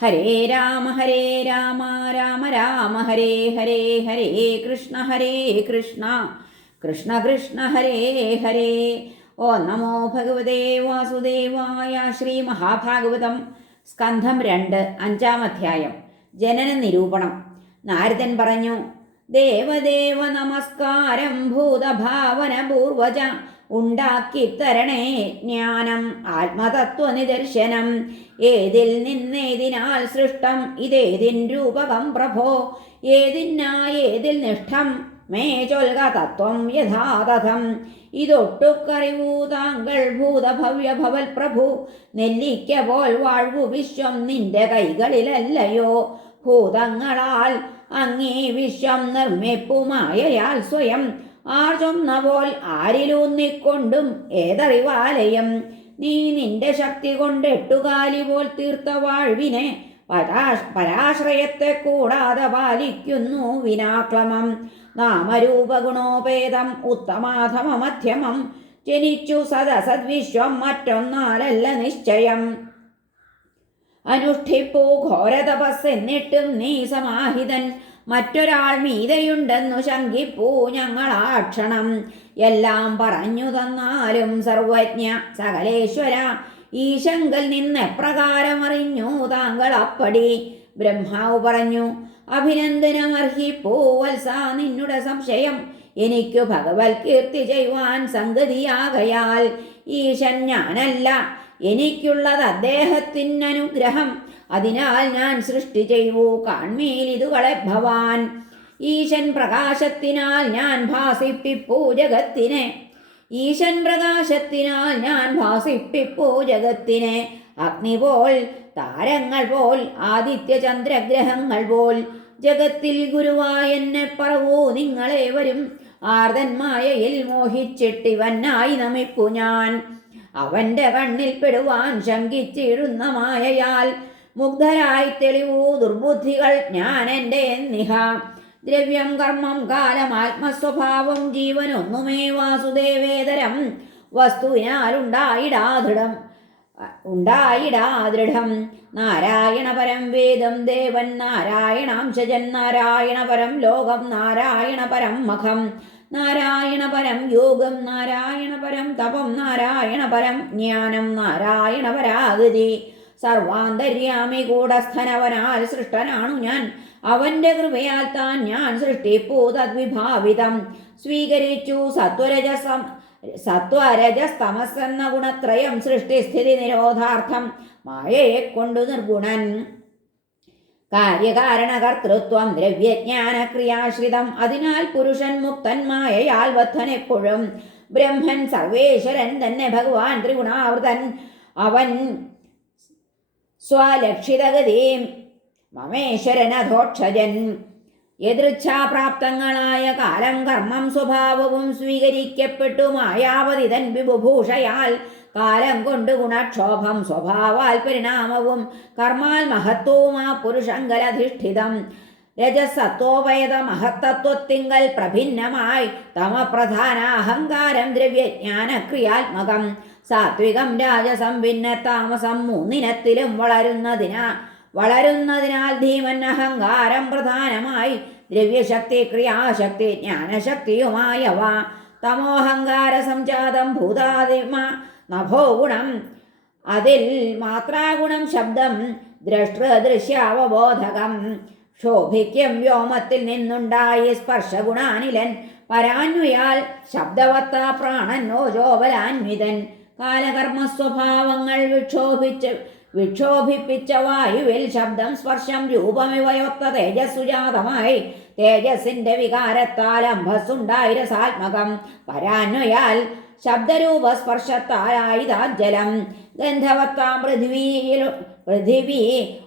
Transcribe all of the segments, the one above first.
ഹരേ രാമ ഹരേ രാമ രാമ രാമ ഹരേ ഹരേ ഹരേ കൃഷ്ണ ഹരേ കൃഷ്ണ. കൃഷ്ണ കൃഷ്ണ ഹരേ ഹരേ. ഓ നമോ ഭഗവതേ വാസുദേവായ ശ്രീ മഹാഭാഗവതം സ്കന്ധം രണ്ട് അഞ്ചാം അധ്യായം. ജനന നിരൂപണം. നാരദൻ പറഞ്ഞു ദേവദേവ നമസ്കാരം ഭൂതഭാവന പൂർവജ ഉണ്ടാക്കി തരണേ ജ്ഞാനം ആത്മതത്വ നിദർശനം. ഏതിൽ നിന്നേതിനാൽ സൃഷ്ടം ഇതേതിൻ രൂപകം പ്രഭോ. ഏതിൽ നിഷ്ഠം മേ ചൊൽക തത്വം യഥാതഥം. ഇതൊട്ടുക്കറിവൂ താങ്കൾ ഭൂതഭവ്യ ഭവൽ പ്രഭു. നെല്ലിക്ക പോൽ വാഴ്വു വിശ്വം നിന്റെ കൈകളിലല്ലയോ. ഭൂതങ്ങളാൽ അങ്ങേ വിശ്വം നിർമ്മിപ്പുമായയാൽ സ്വയം ആർ ചൊന്ന പോൽ ആരിലൂന്നിക്കൊണ്ടും ഏതറിവാലയം? നീ നിന്റെ ശക്തി കൊണ്ട് എട്ടുകാലി പോൽ തീർത്ത വാഴ്വിനെ പരാ- പരാശ്രയത്തെ കൂടാതെ പാലിക്കുന്നു വിനാക്രമം നാമരൂപഗുണോപേതം ഉത്തമാധമ മധ്യമം ജനിച്ചു സദസദ്വിശ്വം മറ്റൊന്നാലല്ല നിശ്ചയം. അനുഷ്ഠിപ്പൂ ഘോരതപസ് എന്നിട്ടും നീ സമാഹിതൻ. മറ്റൊരാൾ മീതയുണ്ടെന്നു ശങ്കിപ്പൂ ഞങ്ങളാക്ഷണം. എല്ലാം പറഞ്ഞു തന്നാലും സർവജ്ഞ സകലേശ്വര ഈ ശങ്കൽ നിന്നെപ്രകാരം അറിഞ്ഞു താങ്കൾ അപ്പടി? ബ്രഹ്മാവ് പറഞ്ഞു അഭിനന്ദനമർഹിപ്പൂ വത്സ നിന്നുടെ സംശയം എനിക്കു ഭഗവത് കീർത്തി ചെയ്യുവാൻ സംഗതിയാകയാൽ ഈശൻ ഞാനല്ല. എനിക്കുള്ളത് അദ്ദേഹത്തിന് അനുഗ്രഹം അതിനാൽ ഞാൻ സൃഷ്ടി ചെയ്യൂ കാൺമീലിതുകളെ ഭവാൻ ഈശൻ പ്രകാശത്തിനാൽ ഞാൻ ഭാസിപ്പിപ്പൂ ജഗത്തിനെ. ഈശൻ പ്രകാശത്തിനാൽ ഞാൻ ഭാസിപ്പിപ്പൂ ജഗത്തിനെ. അഗ്നി പോൽ താരങ്ങൾ പോൽ ആദിത്യ ചന്ദ്രഗ്രഹങ്ങൾ പോൽ. ജഗത്തിൽ ഗുരുവായെന്നെ പറവൂ നിങ്ങളേവരും. ആർദന്മായയിൽ മോഹിച്ചിട്ടിവനായി നമിപ്പു ഞാൻ. അവന്റെ കണ്ണിൽ പെടുവാൻ ശങ്കിച്ചിടുന്ന മായയാൽ മുഗ്ധരായി തെളിവൂ ദുർബുദ്ധികൾ ഞാൻ എന്റെ നിഹ ദ്രവ്യം കർമ്മം കാലം ആത്മസ്വഭാവം ജീവനൊന്നുമേ വാസുദേവേതരം. വസ്തുവിനാലുണ്ടായിടാദൃഢം ദൃഢം ഉണ്ടായിടാ ദൃഢം നാരായണ പരം വേദം ദേവൻ നാരായണാംശജൻ നാരായണ പരം ലോകം നാരായണ പരം മഖം. നാരായണ പരം യോഗം നാരായണ പരം തപം നാരായണ പരം ജ്ഞാനം നാരായണ പരാഗതി സർവാന്തര്യാമി കൂടസ്ഥനവനാൽ സൃഷ്ടനാണു ഞാൻ. അവന്റെ കൃപയാൽ താൻ ഞാൻ സൃഷ്ടിപ്പൂ തദ്വിഭാവിതം. സ്വീകരിച്ചു സത്വരജസം സത്വരജസ്തമസ് എന്ന ഗുണത്രയം സൃഷ്ടിസ്ഥിതി നിരോധാർത്ഥം. മായയെ കൊണ്ടു നിർഗുണൻ. കാര്യകാരണകർത്തൃത്വം ദ്രവ്യജ്ഞാന ക്രിയാശ്രിതം അതിനാൽ പുരുഷൻ മുക്തൻ മായയാൽ ബദ്ധൻ എപ്പോഴും. ബ്രഹ്മൻ സർവേശ്വരൻ തന്നെ ഭഗവാൻ ത്രിഗുണാവൃതൻ. അവൻ സ്വലക്ഷിതഗതിയും മമേശ്വരനധോക്ഷജൻ. യദൃച്ഛാപ്രാപ്തങ്ങളായ കാലം കർമ്മം സ്വഭാവവും സ്വീകരിക്കപ്പെട്ടു മായാവതിതൻ വിഭൂഷയാൽ. കാലം കൊണ്ട് ഗുണക്ഷോഭം സ്വഭാവാൽ പരിണാമവും കർമാൽ മഹത്വവും ആ പുരുഷങ്കലധിഷ്ഠിതം. രജസത്വോപയത മഹത്തത്വത്തിങ്കൽ പ്രഭിന്നമായി തമപ്രധാന അഹങ്കാരം ദ്രവ്യജ്ഞാനക്രിയാത്മകം. സാത്വികം രാജസം പിന്നെ താമസം മൂന്നിനത്തിലും വളരുന്നതിനാ വളരുന്നതിനാൽ ധീമൻ അഹങ്കാരം പ്രധാനമായി. ദ്രവ്യശക്തി ക്രിയാശക്തി ജ്ഞാനശക്തിയുമായവ. തമോഹങ്കാര സംജാതം ഭൂതാദിമ നഭോ ഗുണം. അതിൽ മാത്രാഗുണം ശബ്ദം. ദ്രഷ്ടൃദൃശ്യാവബോധകം ശോഭിക്കും വ്യോമത്തിൽ നിന്നുണ്ടായി സ്പർശഗുണാനിലൻ. പരാന്വയാൽ ശബ്ദവത്ത പ്രാണൻ ഓജോബലാന്വിതൻ കാലകർമ്മ സ്വഭാവങ്ങൾ വിക്ഷോഭിച്ച് വിക്ഷോഭിപ്പിച്ച വായുവിൽ ശബ്ദം സ്പർശം രൂപമിവയൊത്ത തേജസ്സുജാതമായി തേജസ്സിന്റെ വികാരത്താൽ അംഭസ്സുണ്ടായി രസാത്മകം. പരാന്വയാൽ ശബ്ദരൂപ സ്പർശത്താലായിതാജ്ജലം ഗന്ധവത്താം പൃഥ്വിയിൽ പൃഥിവി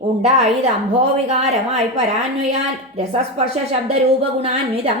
ഉണ്ടായത് അംഭോവികാരമായി പരാന്വയാൽ രസസ്പർശ ശബ്ദരൂപ ഗുണാന്വിതം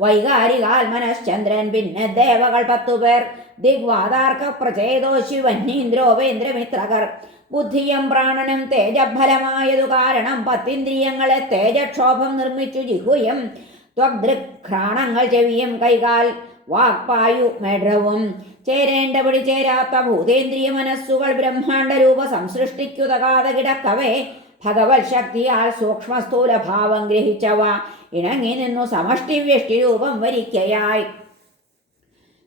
വൈകാരികാൽ മനശ്ചന്ദ്രൻ പിന്നെ ദേവകൾ പത്തുപേർ ദിഗ്വാതാർക്ക പ്രചേതോ ശിവന്നീന്ദ്രോപേന്ദ്രമിത്രകർ ബുദ്ധിയും പ്രാണനും തേജഫലമായതു കാരണം പത്തിന്ദ്രിയങ്ങളെ തേജക്ഷോഭം നിർമ്മിച്ചു ജിഹുയം. ത്വദൃഘ്രാണങ്ങൾ ചെവിയും കൈകാൽ വാക്പായു മേഢവും ചേരേണ്ടപടി ചേരാത്ത ഭൂതേന്ദ്രിയ മനസ്സുകൾ ബ്രഹ്മാണ്ട രൂപ സംസൃഷ്ടിക്കു തകാതെ കിടക്കവേ. ഭഗവത് ശക്തിയാൽ സൂക്ഷ്മസ്ഥൂലഭാവം ഗ്രഹിച്ചവ. ഇണങ്ങി നിന്നു സമഷ്ടി വ്യഷ്ടി രൂപം വരിക്കയായി.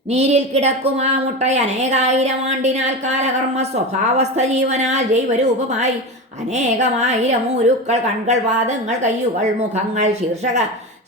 നീരിൽ കിടക്കും ആ മുട്ട അനേകായിരം ആണ്ടിനാൽ കാലകർമ്മ സ്വഭാവസ്ഥ ജീവനാൽ ജൈവരൂപമായി. അനേകമായിരം ഊരുക്കൾ കൺകൾ പാദങ്ങൾ കയ്യുകൾ മുഖങ്ങൾ ശീർഷക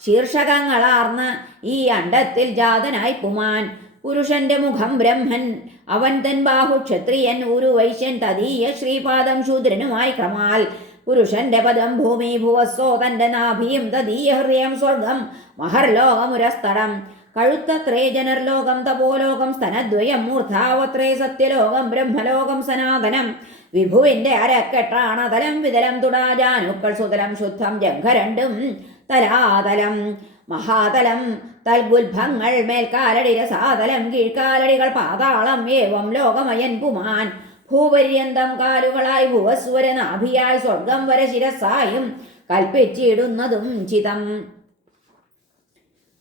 ശീർഷകങ്ങളാർന്ന ഈ അണ്ടത്തിൽ ജാതനായി പുമാൻ. പുരുഷന്റെ മുഖം ബ്രഹ്മൻ അവൻ തൻ ബാഹു ക്ഷത്രിയൻ ഊരു വൈശ്യൻ തദീയ ശ്രീപാദം ശൂദ്രനുമായി ക്രമാൽ. പുരുഷന്റെ പദം ഭൂമി ഭുവസ്സോ തന്റെ നാഭിയും തദീയ ഹൃദയം സ്വർഗം മഹർലോകമുരസ്തടം കഴുത്തത്രേ ജനർലോകം തപോലോകം സ്തനദ്വയം മൂർധാവത്രേ സത്യലോകം ബ്രഹ്മലോകം സനാതനം. വിഭുവിന്റെ അരക്കെട്ടാണതലം വിതലം തുടാജാനുക്കൾ സുതലം ശുദ്ധം ജംഘരണ്ടും തലാതലം. മഹാതലം തൽഗുൽഭങ്ങൾ മേൽക്കാലടി രസാതലം കീഴ്ക്കാലടികൾ പാതാളം ഏവം ലോകമയൻ പുമാൻ. ഭൂപര്യന്തം കാലുകളായി ഭുവസ്വര നാഭിയായി സ്വർഗം വരെ ശിരസായും കൽപ്പിച്ചിടുന്നതും ചിതം.